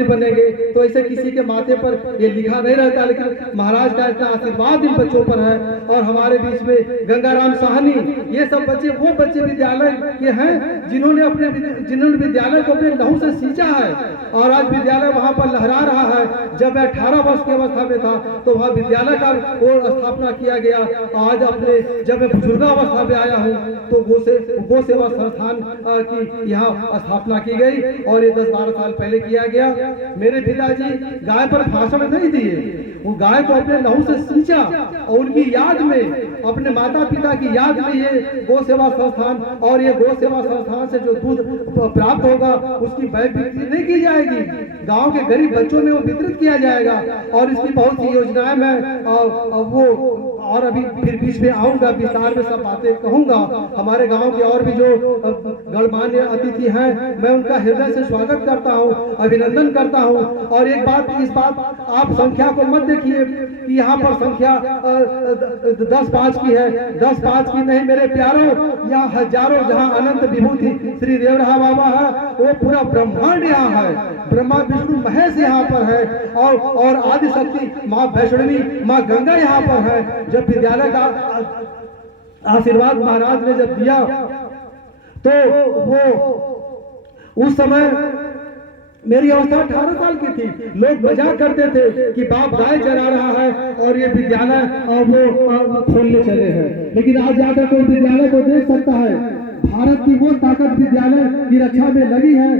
बनेंगे। तो ऐसे किसी के माथे पर ये लिखा नहीं रहता, लेकिन महाराज का इतना आशीर्वाद इन बच्चों पर है। और हमारे बीच में गंगाराम साहनी, ये सब बच्चे वो बच्चे विद्यालय के हैं जिन्होंने विद्यालय को अपने लहू से सींचा है और आज विद्यालय वहां पर लहरा रहा है। जब मैं 18 वर्ष की अवस्था में था तो वहाँ विद्यालय का वो स्थापना किया गया। आज अपने जब मैं बुजुर्गावस्था में आया हूँ तो गो सेवा संस्थान की यहाँ स्थापना की गई और ये 10-12 साल पहले किया गया। मेरे पिताजी गाय पर भाषण नहीं दिए, वो गाय को अपने लहू से सींचा और उनकी याद में, अपने माता पिता की याद में ये गो सेवा संस्थान, और ये गो सेवा संस्थान से जो दूध प्राप्त होगा उसकी बिक्री नहीं की जाएगी, गांव के गरीब बच्चों में वो वितरित किया जाएगा। और इसकी बहुत सी योजनाएं मैं वो और अभी फिर बीच में आऊंगा, विस्तार में सब बातें कहूंगा। हमारे गांव के और भी जो गणमान्य अतिथि हैं मैं उनका हृदय से स्वागत करता हूं, अभिनंदन करता हूं। और एक बात, इस बात आप संख्या को मत देखिए कि यहाँ पर संख्या 10-5 की है, 10-5 की नहीं मेरे प्यारों, यहाँ हजारों, जहाँ अनंत विभूति श्री देवराहा बाबा है वो पूरा ब्रह्मांड यहाँ है, ब्रह्मा विष्णु महेश यहाँ पर है और आदि शक्ति माँ वैष्णवी माँ गंगा यहाँ पर है। जब विद्यालय का आशीर्वाद महाराज ने जब दिया तो वो उस समय मेरी अवस्था 18 साल की थी। लोग मजाक करते थे कि बाप गाय चरा रहा है और ये विद्यालय वो खोलने चले हैं। लेकिन आज जाकर कोई विद्यालय को देख सकता है, भारत की वो ताकत विद्यालय की रक्षा में लगी है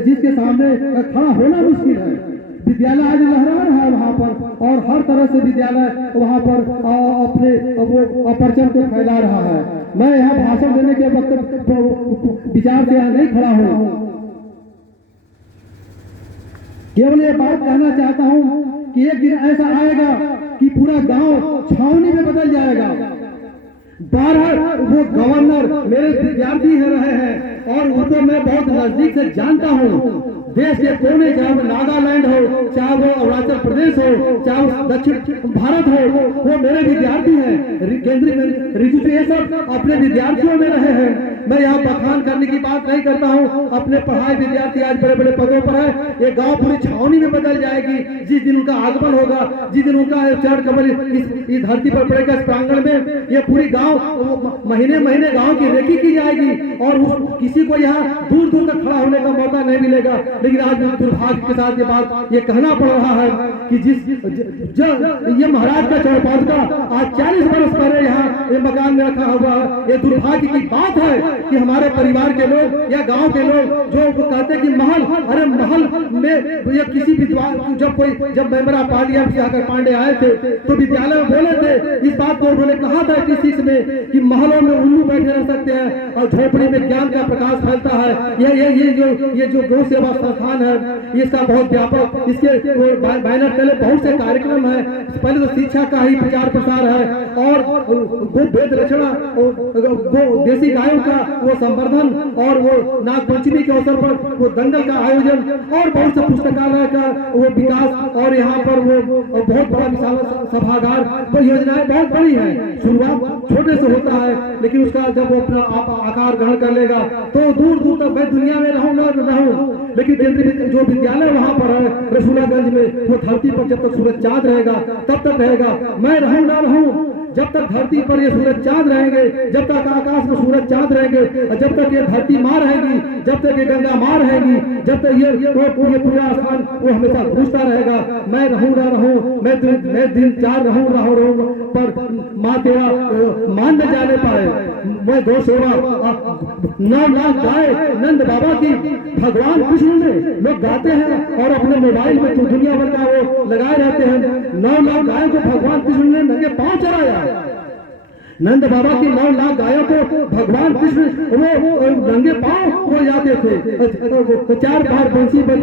जिसके सामने खड़ा होना मुश्किल है। विद्यालय आज लहरा रहा है वहाँ पर और हर तरह से विद्यालय वहाँ पर अपने वो परचम को फैला रहा है। मैं यहाँ भाषण देने के वक्त विचार से यहाँ नहीं खड़ा हूँ, केवल ये बात कहना चाहता हूँ कि एक दिन ऐसा आएगा कि पूरा गांव छावनी में बदल जाएगा। 12 वो गवर्नर मेरे विद्यार्थी रहे हैं और उनको मैं बहुत नजदीक से जानता हूँ। देश के कोने, चाहे वो नागालैंड हो, चाहे वो अरुणाचल प्रदेश हो, चाहे वो दक्षिण भारत हो, वो मेरे विद्यार्थी हैं। केंद्रीय रिजिजू ये सब अपने विद्यार्थियों में रहे हैं। मैं यहाँ बखान करने की बात नहीं करता हूँ, अपने पढ़ाई विद्यार्थी आज बड़े बड़े पदों पर है। ये गांव पूरी छावनी में बदल जाएगी जिस दिन उनका आगमन होगा, जिस दिन उनका चरण कमल इस धरती पर पड़ेगा, इस प्रांगण में। ये पूरी गांव महीने महीने गांव की रेकी की जाएगी और किसी को यहाँ दूर दूर तक खड़ा होने का मौका नहीं मिलेगा। लेकिन आज दुर्भाग्य के साथ ये बात ये कहना पड़ रहा है कि ये महाराज का चौपादका आज 40 वर्ष पहले यहाँ ये मकान में रखा हुआ है। ये दुर्भाग्य की बात है कि हमारे परिवार के लोग या गांव के लोग जो कहते हैं कि महल, अरे महल में ये किसी विद्वान जब मेमरा पालिया आकर पांडे आए थे तो विद्यालय में बोले थे इस बात को, उन्होंने कहा था किसी में कि महलों में उल्लू बैठे रह सकते हैं और झोपड़ी में ज्ञान का प्रकाश फैलता है। ये जो गौ सेवा संस्थान है इसका बहुत व्यापक, इसके बैनर तले बहुत से कार्यक्रम है। पहले तो शिक्षा का ही प्रचार प्रसार है और गो वेद रचना, गो देसी गायों का वो संवर्धन और वो नाग पंचमी के अवसर पर वो दंगल का आयोजन और बहुत से पुस्तकालय का वो विकास और यहाँ पर वो बहुत बड़ा विशाल सभागार, तो योजनाएं बहुत बड़ी है। शुरुआत छोटे से होता है लेकिन उसका जब वो अपना आकार ग्रहण कर लेगा तो दूर दूर तक मैं दुनिया में रहूं। लेकिन जो विद्यालय वहाँ पर है रसूलागंज में, वो धरती पर जब तक सूरज चांद रहेगा तब तक रहेगा। मैं रहूं ना रहूं, जब तक धरती पर ये सूरज चांद रहेंगे, जब तक आकाश में सूरज चांद रहेंगे, जब तक ये धरती माँ रहेगी, जब तक ये गंगा माँ रहेगी, जब तक ये पूरा स्थान वो हमेशा गूंजता रहेगा। मैं रहूं ना रहूं, मैं दिन 4 रहूं पर माँ तेरा मान न जाने पाए। मैं गौ सेवा 9 लाख गाय नंद बाबा की भगवान कृष्ण ने लोग गाते हैं और अपने मोबाइल में तो दुनिया भर का वो लगाए रहते हैं। 9 लाख गाय को भगवान कृष्ण ने नंगे पांव चराया। नंद बाबा की 9 लाख गायों को भगवान कृष्ण वो नंगे पांव वो जाते थे। 4 बार बंसी बज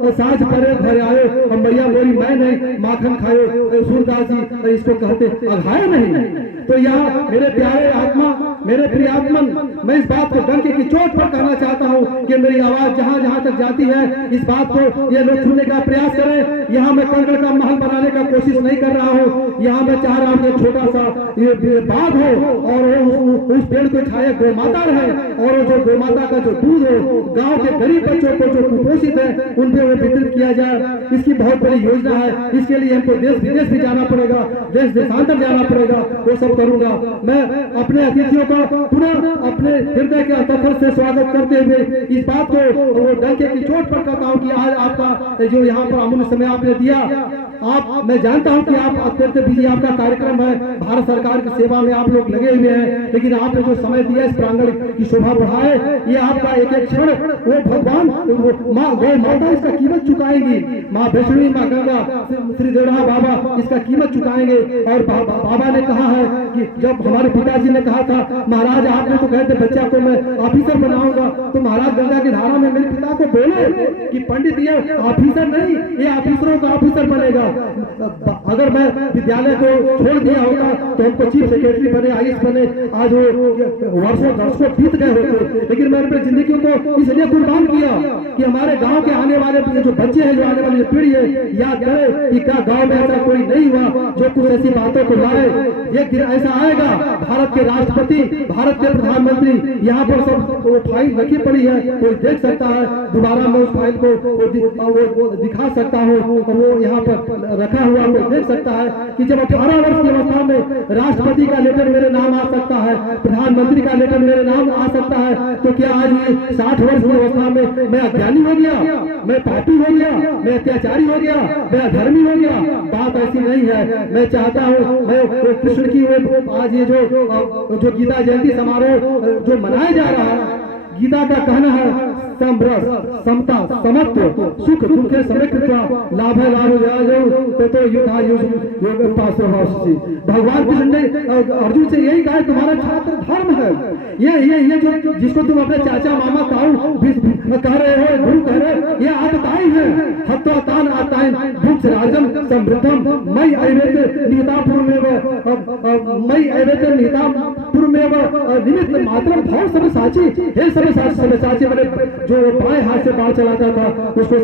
को साज करे घर आयो और मैया बोली मैं नहीं माखन खायो। सूरदास जी इसको कहते अघायो नहीं। तो यहाँ मेरे प्यारे आत्मा, मेरे प्रिय आत्मन, मैं इस बात को डंके की चोट पर कहना चाहता हूँ कि मेरी आवाज जहाँ जहाँ तक जाती है इस बात को ये लोग सुनने का प्रयास करें। यहाँ मैं कंकड़ का महल बनाने का कोशिश नहीं कर रहा हूँ, यहाँ मैं चाह रहा हूँ कि छोटा सा ये बाग हो और उस पेड़ को छाया गौ माता रहे, और जो गौ माता का जो दूध हो गांव के गरीब बच्चों को जो कुपोषित है उन पे वो वितरित किया जाए। इसकी बहुत बड़ी योजना है, इसके लिए हमको देश विदेश भी जाना पड़ेगा, देश देशांतर जाना पड़ेगा, वो सब करूंगा। मैं अपने अतिथियों का पुनः अपने हृदय के अंतःस्थल से स्वागत करते हुए इस बात को वो डंके की चोट पर कहता हूँ कि आज आपका जो यहाँ पर अमूल्य समय आपने दिया, आप, मैं जानता हूं कि आप अत्यंत बिजी आपका कार्यक्रम है, भारत सरकार की सेवा में आप लोग लगे हुए हैं, लेकिन आपने जो समय दिया इस प्रांगण की शोभा बढ़ाए, ये आपका एक एक क्षण वो भगवान माँ गौ माता इसका कीमत चुकाएंगी, माँ वैष्णवी, माँ गंगा, श्री देवराहा बाबा इसका कीमत चुकाएंगे। और बाबा ने कहा है कि जब हमारे पिताजी ने कहा था महाराज आपने तो कहे थे बच्चा को मैं ऑफिसर बनाऊंगा, तो महाराज गंगा की धारा में मेरे पिता को बोले कि पंडित ये ऑफिसर नहीं, ये ऑफिसरों का ऑफिसर बनेगा। अगर मैं विद्यालय को छोड़ दिया होता तो हमको चीफ सेक्रेटरी बने, आईएएस बने, आज वो वर्षों बीत गए होते, लेकिन मैंने अपनी जिंदगी को इसलिए कुर्बान किया कि हमारे गांव के आने वाले जो बच्चे हैं, जो आने वाली पीढ़ी है, याद करे कि क्या गांव में ऐसा कोई नहीं हुआ जो कुछ ऐसी बातों को लाए। एक दिन ऐसा आएगा, भारत के राष्ट्रपति, भारत के प्रधानमंत्री, यहाँ पर सब वो फाइल रखी पड़ी है, कोई देख सकता है, दोबारा मैं उस फाइल को दिखा सकता हूँ, वो यहाँ पर रखा हुआ कोई देख सकता है कि जब 18 वर्ष की अवस्था में राष्ट्रपति का लेटर मेरे नाम आ सकता है, प्रधानमंत्री का लेटर मेरे नाम आ सकता है, तो क्या आज ये 60 वर्ष की अवस्था में मैं अज्ञानी हो गया, मैं पापी हो गया, मैं अत्याचारी हो गया, मैं अधर्मी हो गया? बात ऐसी नहीं है। मैं चाहता हूँ मैं कृष्ण की वो आज ये जो गीता जयंती समारोह जो मनाया जा रहा है, गीता का कहना है समरस समता समत्व सुख दुखे समेकृत्वा लाभ तो युद्धा योग पासो। भगवान कृष्ण ने अर्जुन से यही कहा तुम्हारा छात्र धर्म है, ये जो जिसको तुम अपने चाचा मामा ताऊ कह रहे हो, गुरु कह रहे हो, ये आतताई है। हत्वा तान आताएं भूख राजम समृद्धम मई अवैत निहितापुरमेव मई अवैत निहितापुरमेव निमित्त मात्रम भाव सबसाची। हे सबसाची मैंने जो बाएं हाथ से बाढ़ चलाता था उसको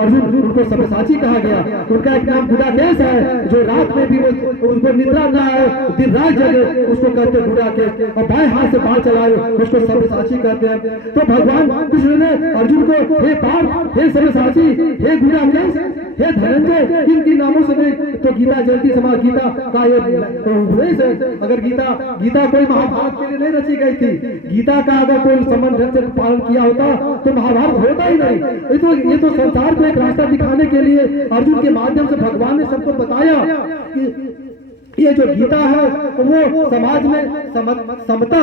अर्जुन उनको सबसाची कहा गया। उनका एक नाम बुढ़ा केस है, जो रात में भी उनको निद्रा न आए, दिन रात जगे, उसको कहते बुढ़ा केस, और बाएं हाथ से बाढ़ चलाए उसको सबसाची कहते हैं। तो भगवान कृष्ण ने अर्जुन को हे बाढ़, हे सबसाची, हे बुढ़ा केस, हे धनंजय, इनकी नामों से नहीं। तो गीता जयंती समाज गीता का ये उपदेश है। अगर गीता कोई महाभारत के लिए नहीं रची गई थी, गीता का अगर कोई संबंध से पालन किया होता तो महाभारत होता ही नहीं। ये तो संसार को एक रास्ता दिखाने के लिए अर्जुन के माध्यम से भगवान ने सबको बताया कि ये जो गीता है वो समाज में समता,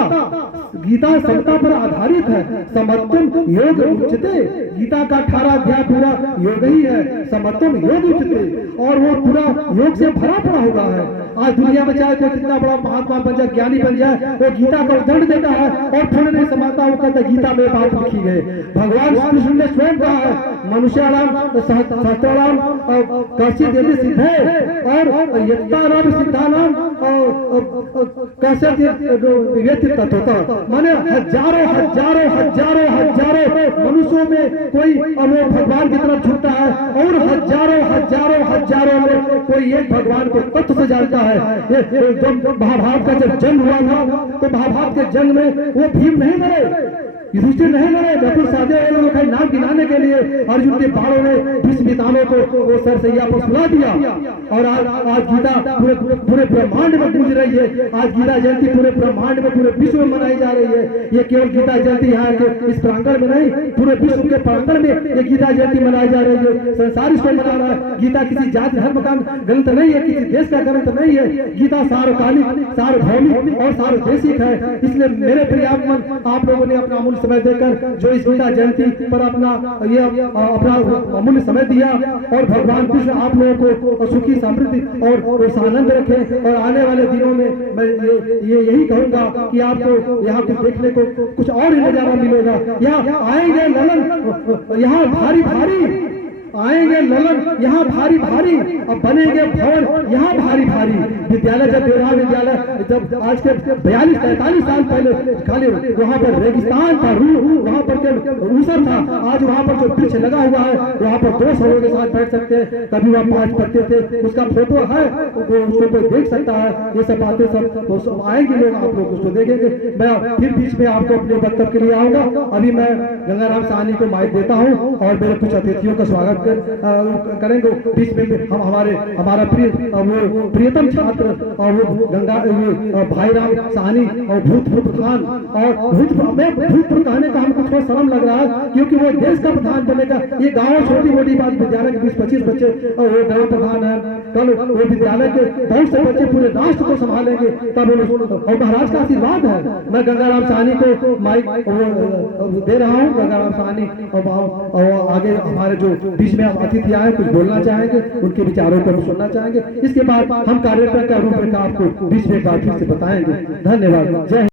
गीता समता पर आधारित है। समत्वम योग उच्चते, गीता का 18 अध्याय पूरा योग ही है। समत्वम योग उच्चते, और वो पूरा योग से भरा पड़ा हुआ है। आज दुनिया में चाहे कोई कितना बड़ा महात्मा बन जाए, ज्ञानी बन जाए, वो गीता का उदाहरण देता है और थोड़े नहीं समझता, वो कहता है गीता में बात लिखी गई। भगवान कृष्ण ने स्वयं कहा है मनुष्याणाम सहस्त्राणाम कश्चित् यदि सिद्धे और यत्तानाम सिद्धानाम कश्चित् व्यतीत ततोता। माने हजारों हजारों हजारों हजारों मनुष्यों में कोई वो भगवान की तरफ झुकता है, और हजारों हजारों हजारों में कोई एक भगवान को तत्व से जानता है। जब महाभारत का जब जंग हुआ था तो महाभारत के जंग में वो भीम नहीं मरे, युधिष्ठिर नहीं लड़े, नकुल सहदेव लोग नाम गिनाने के लिए अर्जुन के बाणों ने भीष्म पितामह को वो सरसैया पर सुला दिया। और आज गीता पूरे ब्रह्मांड में गूंज रही है। आज गीता जयंती पूरे ब्रह्मांड में, पूरे विश्व में मनाई जा रही है। ये केवल गीता जयंती यहाँ के इस प्रांगण में नहीं, पूरे विश्व के प्रांगण में ये गीता जयंती मनाई जा रही है। संसार इसको मना रहा है। गीता किसी जाति धर्म का ग्रंथ नहीं है, किसी देश का ग्रंथ नहीं है। गीता सार्वकालिक, सार्वभौमिक और सार्वदेशिक है। इसलिए मेरे प्रिय आप लोगों ने अपना अमूल्य समय देकर जो इस गीता जयंती पर अपना अमूल्य समय दिया, और भगवान कृष्ण आप लोगों को सुखी समृद्धि और आनंद रखे। और आने वाले दिनों में मैं ये यही कहूंगा कि आपको यहाँ कुछ देखने को कुछ और ही नजारा मिलेगा। यहाँ आएंगे ललन, यहाँ भारी भारी आएंगे ललन यहाँ भारी भारी, अब बनेंगे भवन यहाँ भारी भारी। विद्यालय जब व्यवहार विद्यालय जब आज के 42-43 साल पहले खाली वहाँ पर रेगिस्तान था, वहाँ पर ऊसर था, आज वहाँ पर जो वृक्ष लगा हुआ है वहाँ पर 200 लोगों के साथ बैठ सकते हैं। कभी वहाँ 5 पत्ते थे, उसका फोटो है, उसको कोई देख सकता है। ये सब बातें सब आएंगे लोग, आप लोग उसको देखेंगे। मैं फिर बीच में आपको अपने वक्तव्य के लिए आऊंगा। अभी मैं गंगाराम साहनी को माइक देता हूँ और मेरे कुछ अतिथियों का स्वागत करेंगे। बीच में हम हमारा प्रियतम छात्र और वो भाई राम साहनी और भूतपूर्व प्रधान, और भूतपूर्व कहने का हमको थोड़ा शर्म लग रहा है क्योंकि वो देश का प्रधान बनेगा। ये गाँव छोटी मोटी बात, विद्यालय के 20-25 बच्चे और वो गाँव प्रधान है, कल वो विद्यालय के बहुत से बच्चे पूरे राष्ट्र को संभालेंगे तब और महाराज का आशीर्वाद है। मैं गंगाराम साहनी को माइक दे रहा हूँ। गंगाराम साहनी और आगे हमारे जो बीच में अतिथि आए कुछ बोलना चाहेंगे, उनके विचारों को सुनना चाहेंगे। इसके बाद हम कार्यक्रम का रूपरेखा आपको बीच में एक बार फिर से बताएंगे। धन्यवाद। जय